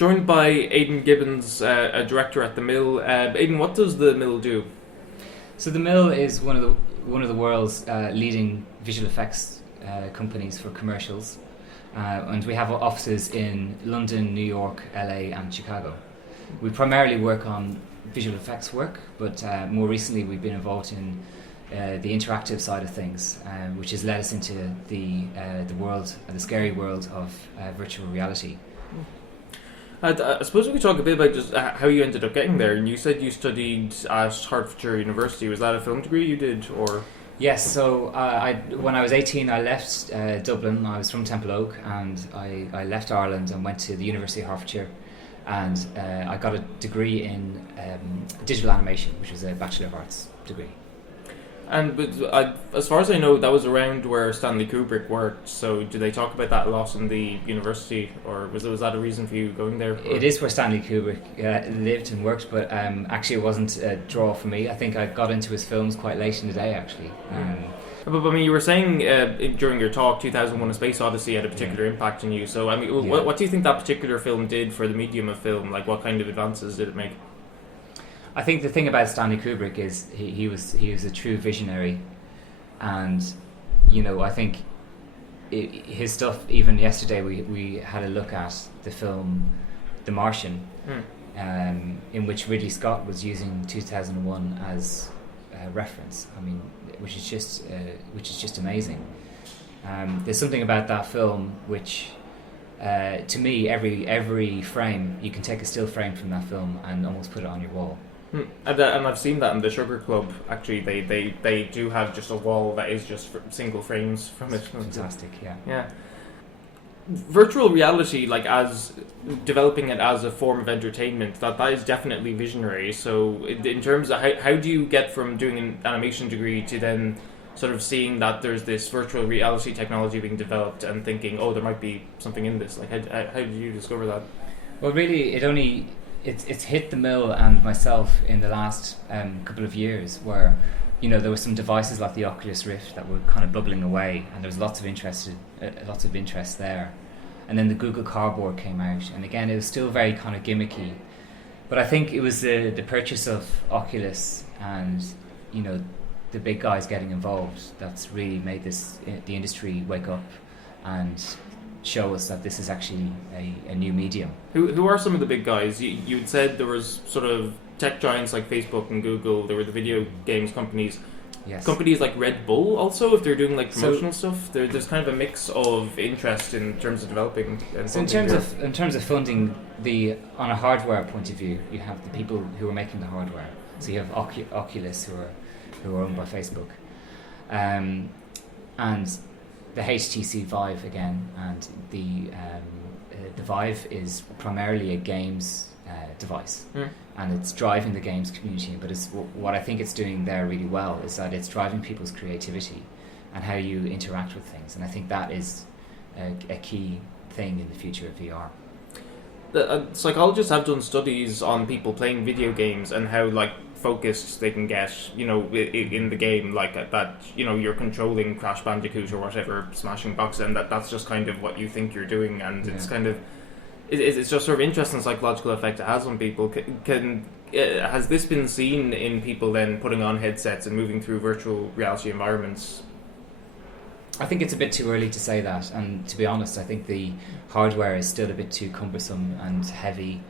joined by Aidan Gibbons, a director at the Mill. Aidan, what does the Mill do? So the Mill is one of the world's leading visual effects companies for commercials, and we have offices in London, New York, LA, and Chicago. We primarily work on visual effects work, but more recently we've been involved in the interactive side of things, which has led us into the world, the scary world of virtual reality. I suppose we could talk a bit about just how you ended up getting there. And you said you studied at Hertfordshire University. Was that a film degree you did, or? Yes. So when I was 18, I left Dublin. I was from Temple Oak, and I left Ireland and went to the University of Hertfordshire, and I got a degree in digital animation, which was a Bachelor of Arts degree. But as far as I know, that was around where Stanley Kubrick worked. So, do they talk about that a lot in the university, or was that a reason for you going there? Or? It is where Stanley Kubrick lived and worked, but actually it wasn't a draw for me. I think I got into his films quite late in the day, actually. But I mean, you were saying during your talk, 2001: A Space Odyssey had a particular impact on you. So, I mean, what do you think that particular film did for the medium of film? Like, what kind of advances did it make? I think the thing about Stanley Kubrick is he was a true visionary, and I think his stuff. Even yesterday, we had a look at the film The Martian, in which Ridley Scott was using 2001 as a reference. I mean, which is just amazing. There's something about that film which. To me, every frame, you can take a still frame from that film and almost put it on your wall. And I've seen that in the Sugar Club. Actually, they do have just a wall that is just single frames from it. Fantastic, yeah. Yeah. Virtual reality, like as developing it as a form of entertainment, that is definitely visionary. So, in terms of how do you get from doing an animation degree to then sort of seeing that there's this virtual reality technology being developed and thinking, oh, there might be something in this? Like, how did you discover that? Well, really, it's hit the Mill and myself in the last couple of years, where there were some devices like the Oculus Rift that were kind of bubbling away, and there was lots of interest there. And then the Google Cardboard came out, and again, it was still very kind of gimmicky. But I think it was the purchase of Oculus and the big guys getting involved that's really made the industry wake up and show us that this is actually a new medium. Who are some of the big guys? You had said there was sort of tech giants like Facebook and Google. There were the video games companies. Yes. Companies like Red Bull also, if they're doing like promotional stuff. There's kind of a mix of interest in terms of developing. So in terms of funding, on a hardware point of view, you have the people who are making the hardware. So you have Oculus who are owned by Facebook, and the HTC Vive again, and the Vive is primarily a games device, and it's driving the games community. But what I think it's doing there really well is that it's driving people's creativity and how you interact with things, and I think that is a key thing in the future of VR. Psychologists have done studies on people playing video games and how focused they can get, in the game, like that, you're controlling Crash Bandicoot or whatever, smashing boxes, and that's just kind of what you think you're doing, and it's kind of, it's just sort of interesting psychological effect it has on people. Has this been seen in people then putting on headsets and moving through virtual reality environments? I think it's a bit too early to say that, and to be honest, I think the hardware is still a bit too cumbersome and heavy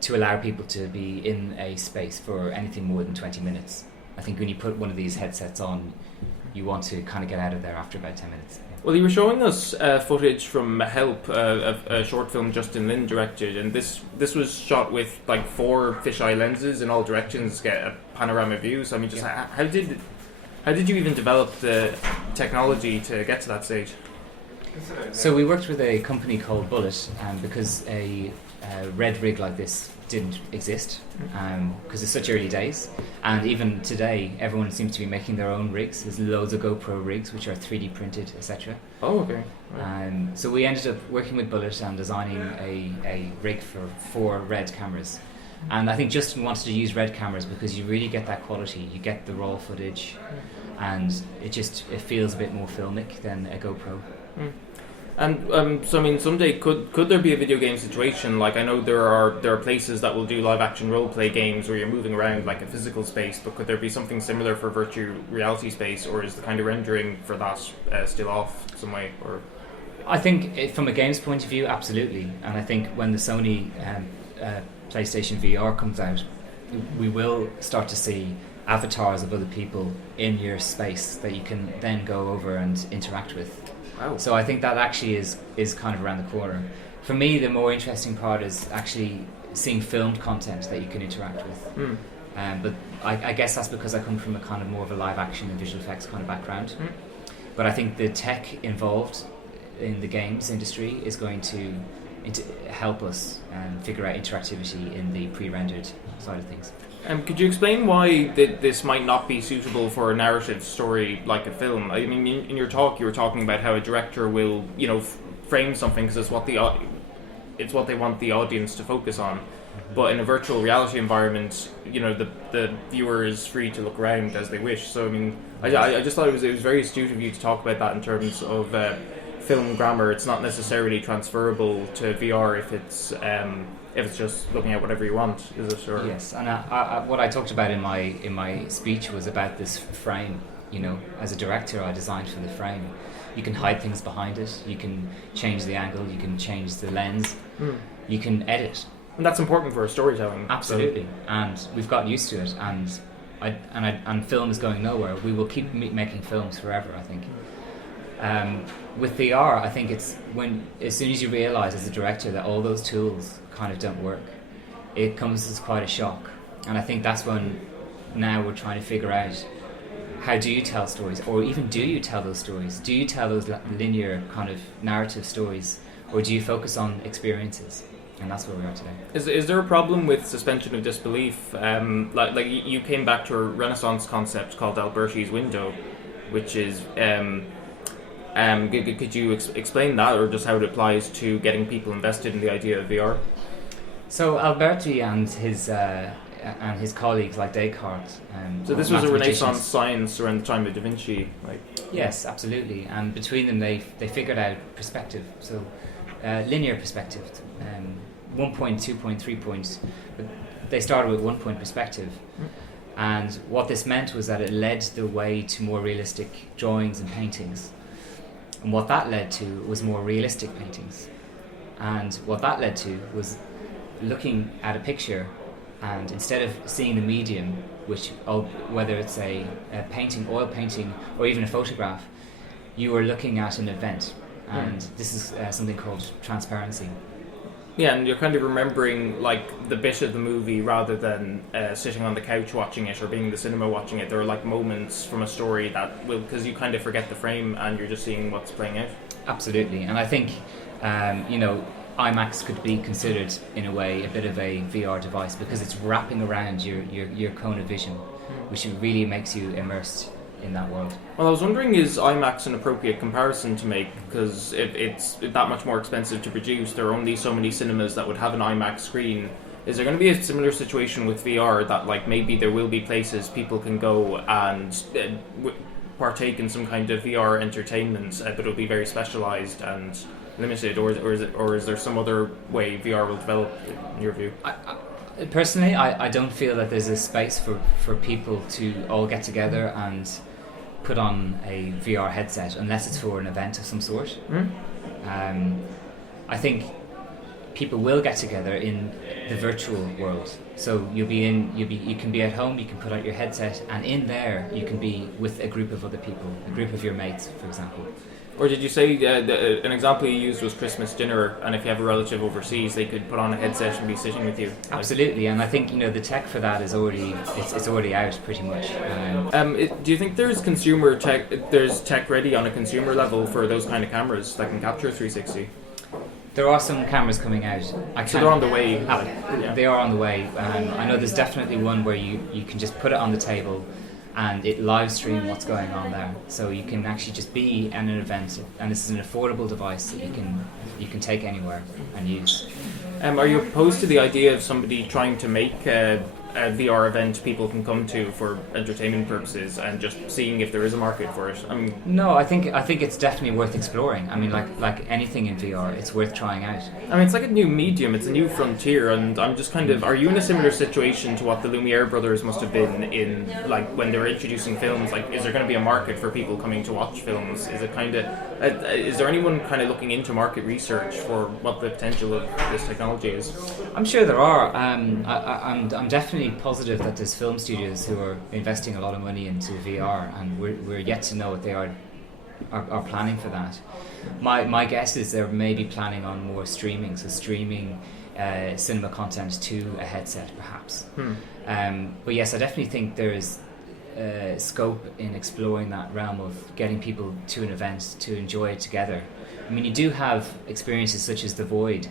to allow people to be in a space for anything more than 20 minutes. I think when you put one of these headsets on, you want to kind of get out of there after about 10 minutes. Yeah. Well, you were showing us footage from Help, a short film Justin Lin directed, and this was shot with 4 fisheye lenses in all directions to get a panorama view. So I mean, just how did you even develop the technology to get to that stage? So we worked with a company called Bullet, because a red rig like this didn't exist, because it's such early days, and even today everyone seems to be making their own rigs. There's loads of GoPro rigs which are 3D printed, etc. Oh, okay. Right. So we ended up working with Bullet and designing a rig for 4 red cameras, and I think Justin wanted to use red cameras because you really get that quality, you get the raw footage, and it feels a bit more filmic than a GoPro. And so I mean, someday could there be a video game situation? Like, I know there are places that will do live action role play games where you're moving around like a physical space, but could there be something similar for virtual reality space, or is the kind of rendering for that still off some way? Or I think from a games point of view, absolutely. And I think when the Sony PlayStation VR comes out, we will start to see avatars of other people in your space that you can then go over and interact with. wow. So I think that actually is kind of around the corner. For me, the more interesting part is actually seeing filmed content that you can interact with. But I guess that's because I come from a kind of more of a live action and visual effects kind of background. But I think the tech involved in the games industry is going to help us figure out interactivity in the pre-rendered side of things. Could you explain why this might not be suitable for a narrative story like a film? I mean, in your talk, you were talking about how a director will, frame something because it's what they want the audience to focus on. But in a virtual reality environment, the viewer is free to look around as they wish. So I mean, I just thought it was very astute of you to talk about that in terms of film grammar. It's not necessarily transferable to VR if it's just looking at whatever you want, is it? Or? Yes, and what I talked about in my speech was about this frame. As a director, I designed for the frame. You can hide things behind it. You can change the angle. You can change the lens. You can edit. And that's important for storytelling. Absolutely, so. And we've gotten used to it. And film is going nowhere. We will keep making films forever, I think. With VR, I think it's as soon as you realise as a director that all those tools kind of don't work, it comes as quite a shock. And I think that's when now we're trying to figure out, how do you tell stories, or even do you tell those stories? Do you tell those linear kind of narrative stories, or do you focus on experiences? And that's where we are today. Is there a problem with suspension of disbelief? Like you came back to a Renaissance concept called Alberti's window, which is could you explain that, or just how it applies to getting people invested in the idea of VR? So Alberti and his colleagues like Descartes. So this was a Renaissance science around the time of Da Vinci, right? Yes, absolutely. And between them, they figured out perspective. So linear perspective, 1 point, 2 point, 3 points. But they started with 1 point perspective. And what this meant was that it led the way to more realistic drawings and paintings. And what that led to was more realistic paintings. And what that led to was looking at a picture, and instead of seeing the medium, which whether it's a painting, oil painting, or even a photograph, you are looking at an event. And this is something called transparency. Yeah, and you're kind of remembering like the bit of the movie rather than sitting on the couch watching it or being in the cinema watching it. There are like moments from a story that will, because you kind of forget the frame and you're just seeing what's playing out. Absolutely, and I think IMAX could be considered in a way a bit of a VR device because it's wrapping around your cone of vision, which really makes you immersed in that world. Well, I was wondering, is IMAX an appropriate comparison to make? Because it's that much more expensive to produce. There are only so many cinemas that would have an IMAX screen. Is there going to be a similar situation with VR that like maybe there will be places people can go and partake in some kind of VR entertainment, but it'll be very specialised and limited, or is there some other way VR will develop in your view? Personally, I don't feel that there's a space for people to all get together and put on a VR headset unless it's for an event of some sort. I think people will get together in the virtual world. So you can be at home, you can put out your headset, and in there you can be with a group of other people, a group of your mates, for example. Or did you say an example you used was Christmas dinner, and if you have a relative overseas, they could put on a headset and be sitting with you? Absolutely, and I think the tech for that is already out pretty much. Do you think there's consumer tech? There's tech ready on a consumer level for those kind of cameras that can capture 360? There are some cameras coming out. So they're on the way. They are on the way. I know there's definitely one where you can just put it on the table and it live stream what's going on there, so you can actually just be in an event, and this is an affordable device that you can take anywhere and use. Are you opposed to the idea of somebody trying to make a a VR event people can come to for entertainment purposes and just seeing if there is a market for it? I mean, no, I think it's definitely worth exploring. I mean, like anything in VR, it's worth trying out. I mean, it's like a new medium, it's a new frontier, and I'm just kind of, are you in a similar situation to what the Lumiere brothers must have been in, like, when they were introducing films? Like, is there going to be a market for people coming to watch films? Is it kind of, is there anyone kind of looking into market research for what the potential of this technology is? I'm sure there are. I'm definitely positive that there's film studios who are investing a lot of money into VR, and we're yet to know what they are planning for that. My guess is they're maybe planning on more streaming, so streaming cinema content to a headset, perhaps. But yes, I definitely think there is scope in exploring that realm of getting people to an event to enjoy it together. I mean, you do have experiences such as The Void,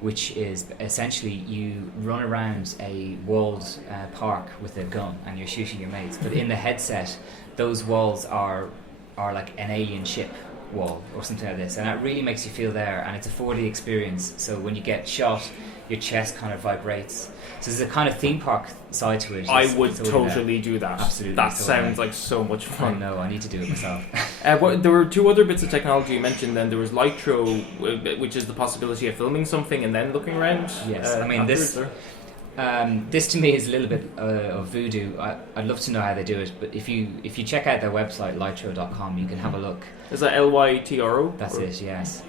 which is essentially you run around a walled park with a gun and you're shooting your mates, but in the headset those walls are like an alien ship wall or something like this, and that really makes you feel there, and it's a 4D experience, so when you get shot your chest kind of vibrates. So there's a kind of theme park side to it. I would totally do that. Absolutely. That sounds like so much fun. I know, I need to do it myself. There were two other bits of technology you mentioned then. There was Lytro, which is the possibility of filming something and then looking around. Yes, I mean this to me is a little bit of voodoo. I'd love to know how they do it, but if you check out their website, lytro.com, you can have a look. Is that Lytro? That's it, yes.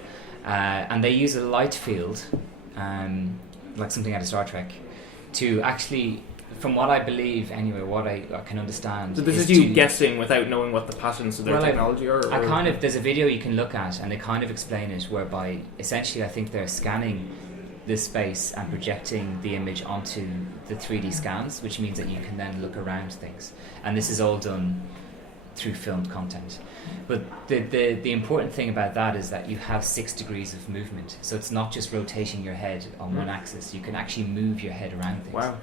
And they use a light field, like something out of Star Trek, to actually, from what I believe anyway, what I can understand. So this is you guessing without knowing what the patents of their technology are? There's a video you can look at and they kind of explain it, whereby essentially I think they're scanning this space and projecting the image onto the 3D scans, which means that you can then look around things. And this is all done through filmed content. But the important thing about that is that you have 6 degrees of movement. So it's not just rotating your head on one axis. You can actually move your head around things. Wow.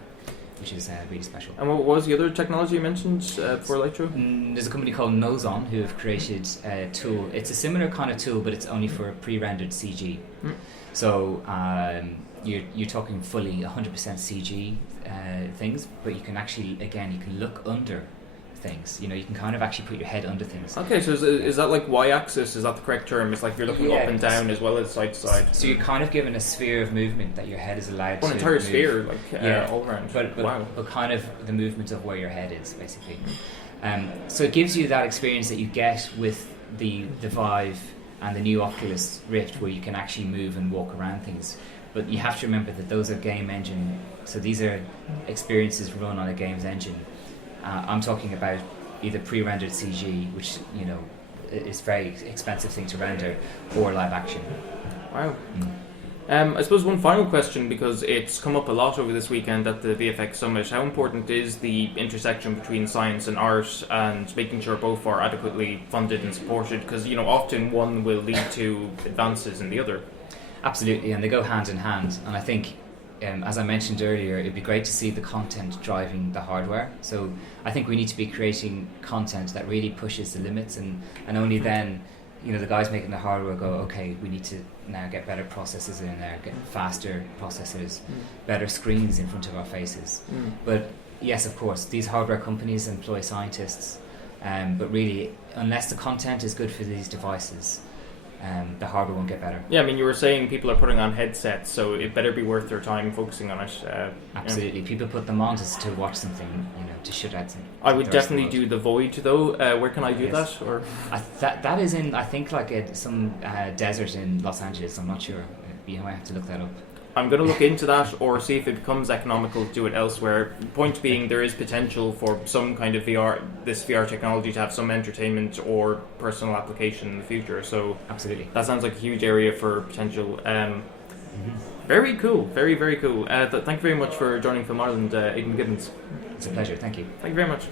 Which is really special. And what was the other technology you mentioned for Lytro? There's a company called Nozon who have created a tool. It's a similar kind of tool, but it's only for pre-rendered CG. So you're talking fully 100% CG things, but you can actually, again, you can look under things. You know, you can kind of actually put your head under things. Okay, so is that like y-axis? Is that the correct term? It's like you're looking up and down as well as side to side. So you're kind of given a sphere of movement that your head is allowed to an entire move. sphere, like all around. But wow. But kind of the movement of where your head is, basically. So it gives you that experience that you get with the Vive and the new Oculus Rift, where you can actually move and walk around things. But you have to remember that those are game engine, so these are experiences run on a game's engine. I'm talking about either pre-rendered CG, which, you know, is a very expensive thing to render, or live action. Wow. I suppose one final question, because it's come up a lot over this weekend at the VFX Summit. How important is the intersection between science and art, and making sure both are adequately funded and supported? Because, you know, often one will lead to advances in the other. Absolutely, and they go hand in hand. And I think, as I mentioned earlier, it'd be great to see the content driving the hardware. So I think we need to be creating content that really pushes the limits, and only then, you know, the guys making the hardware go, okay, we need to now get better processors in there, get faster processors, better screens in front of our faces. But yes, of course, these hardware companies employ scientists, but really, unless the content is good for these devices, the hardware won't get better. Yeah, I mean, you were saying people are putting on headsets, so it better be worth their time focusing on it. Absolutely, people put them on to watch something, you know, to shut out something. I would definitely do The Void, though. Where can I do that? Or that is in, I think, like some desert in Los Angeles. I'm not sure. You might have to look that up. I'm going to look into that, or see if it becomes economical to do it elsewhere. Point being, there is potential for some kind of this VR technology to have some entertainment or personal application in the future. So absolutely, that sounds like a huge area for potential. Very cool, very, very cool. Thank you very much for joining Film Ireland, Aidan Gibbons. It's a pleasure. Thank you. Thank you very much.